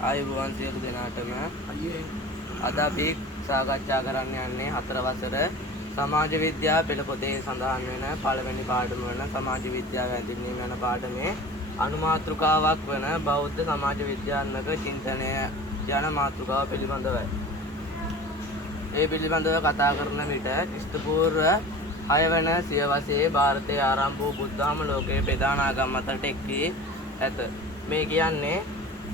ආයුබෝවන් සියලු දෙනාටම අද අපි සාකච්ඡා කරන්න යන්නේ 4 වසර සමාජ විද්‍යා පෙළ පොතේ සඳහන් වෙන පළවෙනි පාඩම වන සමාජ විද්‍යාව ඇතිවීම යන පාඩමේ අනුමාතෘකාවක් වන බෞද්ධ සමාජ විද්‍යාත්මක චින්තනය යන මාතෘකාව පිළිබඳවයි. ඒ පිළිබඳව කතා කරන විට ක්‍රිස්තුපූර්ව 6 වන සියවසේ ಭಾರತයේ ආරම්භ වූ බුද්ධාගම ලෝකයේ ප්‍රධාන ආගම් අතරට එක් වී ඇත. මේ කියන්නේ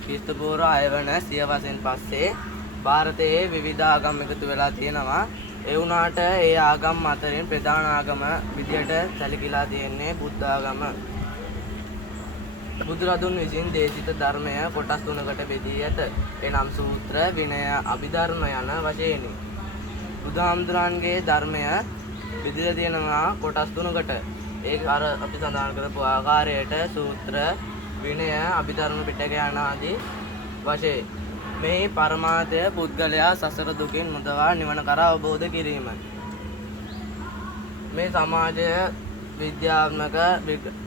ක්‍රිස්තුපූර්ව 6 වන සියවසෙන් පස්සේ ಭಾರತයේ විවිධ ආගම් එකතු වෙලා තියෙනවා. ඒ වුණාට ඒ ආගම් අතරින් ප්‍රධාන ආගම විදියට සැලකිලා තියෙන්නේ බුද්ධ ආගම. බුදුරදුන් විසින් දේශිත ධර්මය කොටස් තුනකට බෙදී ඇත. එනම් සූත්‍ර, විනය, අභිධර්ම යන වශයෙන්ි. බුදුහාමුදුරන්ගේ ධර්මය බෙදලා තියෙනවා කොටස් තුනකට. ඒක අර අපි සඳහන් කරපු ආකාරයට සූත්‍ර, විනය, අභිධර්ම පිටක යන ආදී වශයෙන්. මේ පරමාර්ථය පුද්ගලයා සසර දුකින් මුදවා නිවන කරා අවබෝධ කිරීම. මේ සමාජ විද්‍යාත්මක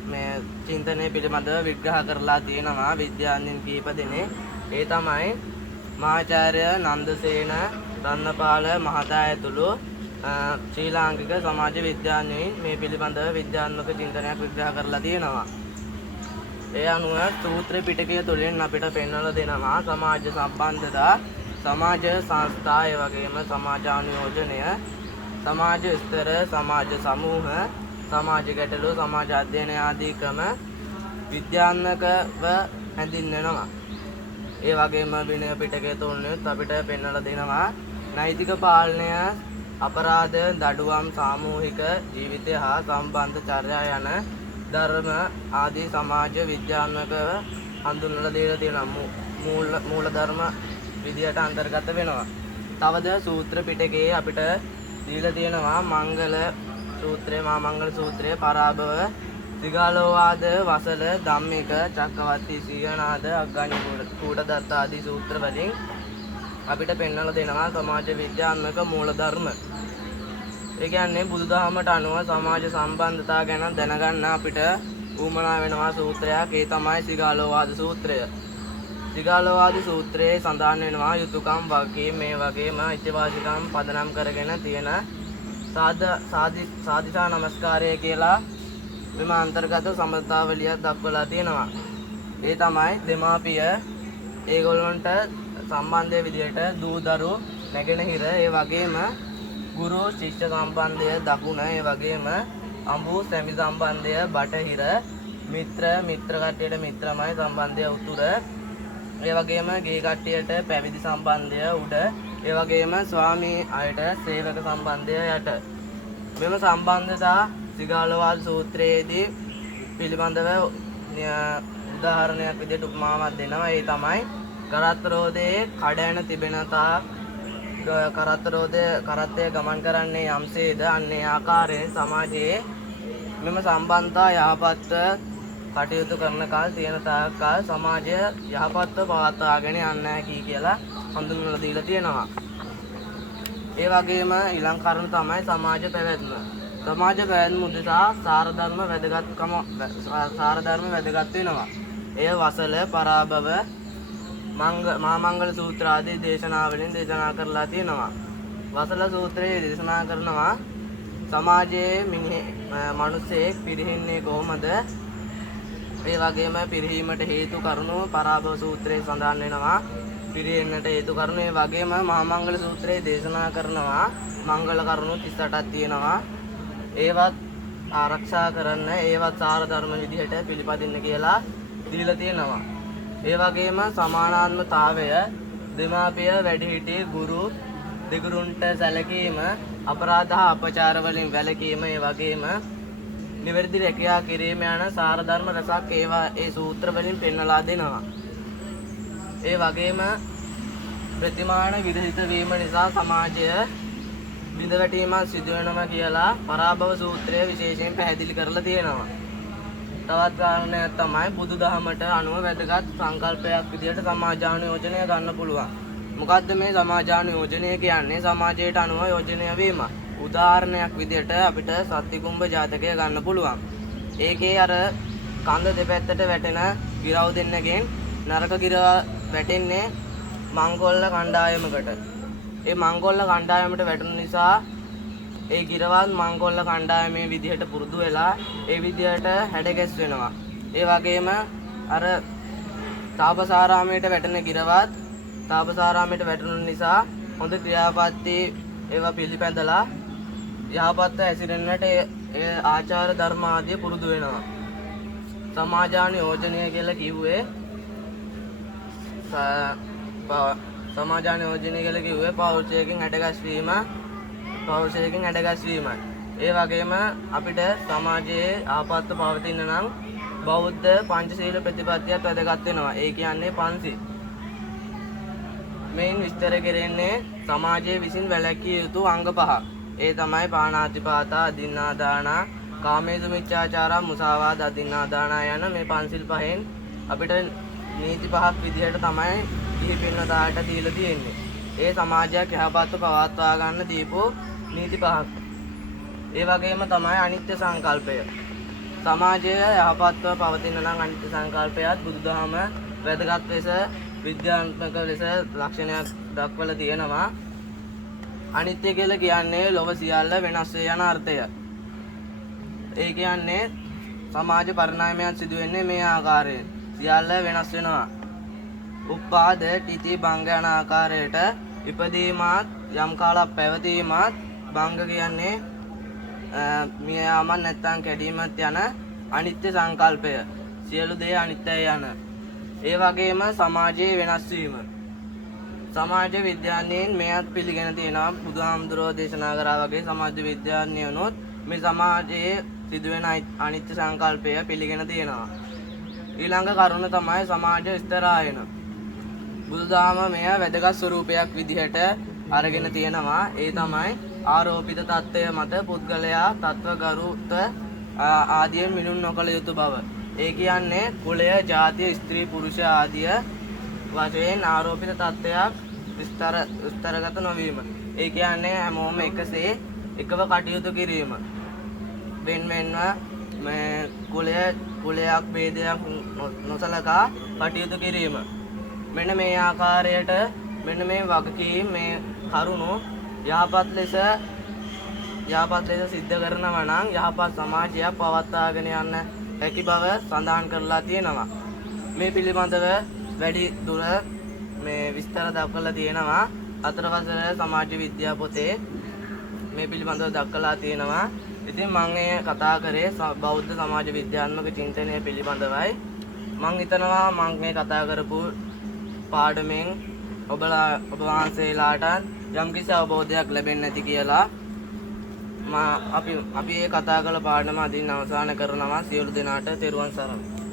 මේ චින්තනය පිළිබඳව විග්‍රහ කරලා තියෙනවා විද්‍යාඥයන් කීප දෙනෙක්. ඒ තමයි මහාචාර්ය නන්දසේන රත්නපාල මහතා ඇතුළු ශ්‍රී ලාංකික සමාජ විද්‍යාඥයින් මේ පිළිබඳව විද්‍යාත්මක චින්තනයක් විග්‍රහ කරලා තියෙනවා. ඒ අනුව සූත්‍ර පිටකය තුළින් අපිට පෙන්වලා දෙනවා සමාජ සම්බන්ධතා, සමාජ සංස්ථා, ඒ වගේම සමාජානුයෝජනය, සමාජ ස්තර, සමාජ සමූහ, සමාජ ගැටලු, සමාජ අධ්‍යයන ආදී ක්‍රම විද්‍යාත්මකව හැඳින්වෙනවා. ඒ වගේම විනය පිටකය තුළින් අපිට පෙන්වලා දෙනවා නෛතික පාලනය, අපරාධ, දඩුවම්, සාමූහික ජීවිතය හා සම්බන්ධ චර්යා යන ධර්ම ආදී සමාජ විද්‍යාත්මකව හඳුන්වලා දීලා තියෙනවා. මූල ධර්ම විදියට අන්තර්ගත වෙනවා. තවද සූත්‍ර පිටකයේ අපිට දීලා තියෙනවා මංගල සූත්‍රය, මහා මංගල සූත්‍රය, පරාභව, සිගාලෝවාද, වසල, ධම්මික, චක්කවර්ති, සීගනාද, අග්ගඤ්ඤ කූටදත්ත ආදී සූත්‍ර වලින් අපිට පෙන්වලා දෙනවා සමාජ විද්‍යාත්මක මූල ධර්ම. ඒ කියන්නේ බුදුදහමට අනුව සමාජ සම්බන්ධතා ගැන දැනගන්න අපිට උවමනා වෙනවා සූත්‍රයක්. ඒ තමයි සිගාලෝවාද සූත්‍රය. සිගාලෝවාද සූත්‍රයේ සඳහන් වෙනවා යුතුයකම්, වගකීම්, මේ වගේම ඉතිවාසිකම් පදනම් කරගෙන තියෙන සාදිසා නමස්කාරය කියලා මෙම අන්තර්ගත සම්බන්ධතාවලිය දක්වලා තියෙනවා. ඒ තමයි දෙමාපිය ඒගොල්ලන්ට සම්බන්ධය විදියට දූ දරු නැගෙනහිර, ඒ වගේම ගුරු ශිෂ්‍ය සම්බන්ධය දකුණ, ඒ වගේම අඹු සැමි සම්බන්ධය බටහිර, මිත්‍ර කට්ටියට මිත්‍රමයි සම්බන්ධය උතුර, ඒ වගේම ගේ කට්ටියට පැවිදි සම්බන්ධය උඩ, ඒ වගේම ස්වාමී අයට සේවක සම්බන්ධය යට. මෙම සම්බන්ධතා සිගාලෝවාද සූත්‍රයේදී පිළිබඳව උදාහරණයක් විදිහට උපමාවක් දෙනවා. ඒ තමයි කරත්තරෝදයේ කඩෑන තිබෙන තාක් කරත්තය ගමන් කරන්නේ යම්සේද අන්නේ ආකාරයෙන් සමාජයේ මෙම සම්බන්ධතා යහපත්ව කටයුතු කරන කල් තියෙන තාක් කල් සමාජය යහපත්ව පවත්වාගෙන යන්න හැකි කියලා හඳුන්වලා දීලා තියෙනවා. ඒ වගේම ඊළඟ කරුණ තමයි සමාජ පැවැත්ම. සමාජ පැවැත්ම උදෙසා සාරධර්ම වැදගත් වෙනවා. එය වසල, පරාභව, මහා මංගල සූත්‍ර ආදී දේශනාවලින් දේශනා කරලා තියෙනවා. වසල සූත්‍රයේ දේශනා කරනවා සමාජයේ මිනිසෙක් පිරිහින්නේ කොහොමද? ඒ වගේම පිරිහීමට හේතු කරුණු පරාභව සූත්‍රයේ සඳහන් වෙනවා. පිරිහෙන්නට හේතු කරුණු, ඒ වගේම මහා මංගල සූත්‍රයේ දේශනා කරනවා මංගල කරුණු 38ක් තියෙනවා. ඒවත් ආරක්ෂා කරන්න, ඒවත් සාර ධර්ම විදිහට පිළිපදින්න කියලා දීලා තියෙනවා. ඒ වගේම සමානාත්මතාවය, දෙමාපිය, වැඩිහිටි, ගුරු, දෙගුරුන්ට සැලකීම, අපරාධ හා අපචාර වලින් වැළකීම, ඒ වගේම නිවැරදි රැකියා කිරීම යන සාර ධර්ම රසක් ඒ සූත්‍ර වලින් පෙන්වලා දෙනවා. ඒ වගේම ප්‍රතිමාන විරහිත වීම නිසා සමාජය බිඳවැටීමක් සිදු වෙනවා කියලා පරාභව සූත්‍රය විශේෂයෙන් පැහැදිලි කරලා තියෙනවා. තවත් කාරණයක් තමයි බුදුදහමට අනුව වැදගත් සංකල්පයක් විදිහට සමාජානුයෝජනය ගන්න පුළුවන්. මොකද්ද මේ සමාජානුයෝජනය කියන්නේ? සමාජයට අනුව යෝජනය වීම. උදාහරණයක් විදිහට අපිට සත්තිකුම්භ ජාතකය ගන්න පුළුවන්. ඒකේ අර කන්ද දෙපැත්තට වැටෙන ගිරව් දෙන්නගෙන් නරක වැටෙන්නේ මංකොල්ල කණ්ඩායමකට. ඒ මංකොල්ල කණ්ඩායමට වැටුණු නිසා ඒ ගිරවත් මංකොල්ල කණ්ඩායමේ විදිහට පුරුදු වෙලා ඒ විදිහට හැඩගැස් වෙනවා. ඒ වගේම අර තාපසාරාමයට වැටෙන ගිරවත් තාපසාරාමයට වැටුණු නිසා හොඳ ක්‍රියාපත්ති ඒවා පිළිපැදලා යහපත් ඇසිරෙන්නට ඒ ආචාර ධර්ම ආදිය පුරුදු වෙනවා. සමාජානුයෝජනය කියලා කිව්වේ සමාජානුයෝජනය කියලා කිව්වේ පෞරුෂයකින් හැඩගැස්වීමයි. ඒ වගේම අපිට සමාජයේ ආපත්ත පවතින නම් බෞද්ධ පංචශීල ප්‍රතිපත්තියත් වැදගත් වෙනවා. ඒ කියන්නේ පන්සිල්. මේන් විස්තර කෙරෙන්නේ සමාජයේ විසින් වැළැක්විය යුතු අංග පහක්. ඒ තමයි පාණාතිපාතා, අදින්නාදාන, කාමේසු මිච්ඡාචාරා, මුසාවාද, අදින්නාදාන යන මේ පන්සිල් පහෙන් අපිට නීති පහක් විදිහට තමයි කිහිපින්නදාට දීලා තියෙන්නේ. ඒ සමාජයක් යහපත්ව පවත්වා ගන්න දීපු නීති පහක්. ඒ වගේම තමයි අනිත්‍ය සංකල්පය. සමාජය යහපත්ව පවතින නම් අනිත්‍ය සංකල්පයත් බුදුදහම වැදගත් ලෙස විද්‍යාත්මක ලෙස ලක්ෂණයක් දක්වලා තියෙනවා. අනිත්‍ය කියලා කියන්නේ ලෝක සියල්ල වෙනස් වේ යන අර්ථය. ඒ කියන්නේ සමාජ පරිණාමයක් සිදු වෙන්නේ මේ ආකාරයෙන්. සියල්ල වෙනස් වෙනවා. උපාද තිති භංග යන ආකාරයට ඉපදීමත් යම් කාලයක් පැවතීමත් භංග කියන්නේ මිය යාමක් නැත්නම් කැඩීමත් යන අනිත්‍ය සංකල්පය. සියලු දේ අනිත්‍යයි යන. ඒ වගේම සමාජයේ වෙනස් වීම. සමාජ විද්‍යාඥයන් මෙයත් පිළිගෙන තියෙනවා. බුදුහාමුදුරුවෝ දේශනා කරා වගේ සමාජ විද්‍යාඥයනොත් මේ සමාජයේ සිදුවෙන අනිත්‍ය සංකල්පය පිළිගෙන තියෙනවා. ඊළඟ කරුණ තමයි සමාජ ස්ථරායන. බුදුදහම මෙය වැදගත් ස්වරූපයක් විදිහට අරගෙන තියෙනවා. ඒ තමයි ආරෝපිත தত্ত্বය මත පුද්ගලයා තත්වගරුත්ව ආදියෙන් මිනුම් නොකළ යුතු බව. ඒ කියන්නේ කුලය, ජාතිය, ස්ත්‍රී, පුරුෂ ආදිය වශයෙන් ආරෝපිත தত্ত্বයක් විස්තරගත නොවීම. ඒ කියන්නේ හැමෝම එකසේ එකව කටයුතු කිරීම. වෙන්වෙන්ව මේ කුලයක් ભેදයක් නොසලකා කටයුතු කිරීම. මෙන්න මේ ආකාරයට මෙන්න මේ වගකීම් මේ කරුණු යහපත් ලෙස සිද්ධ කරනවා නම් යහපත් සමාජයක් පවත්වාගෙන යන්න හැකි බව සඳහන් කරලා තියෙනවා. මේ පිළිබඳව වැඩි දුර මේ විස්තර දක්වලා තියෙනවා. 4 වසර සමාජ විද්‍යා පොතේ මේ පිළිබඳව දක්වලා තියෙනවා. ඉතින් මම මේ කතා කරේ බෞද්ධ සමාජ විද්‍යාත්මක චින්තනය පිළිබඳවයි. මම හිතනවා මම මේ කතා කරපු පාඩමෙන් ඔබ වහන්සේලාට යම්කිසි අවබෝධයක් ලැබෙන්නේ නැති කියලා අපි මේ කතා කළ පාඩම අදින් අවසන් කරනවා. සියලු දෙනාට තෙරුවන් සරණයි.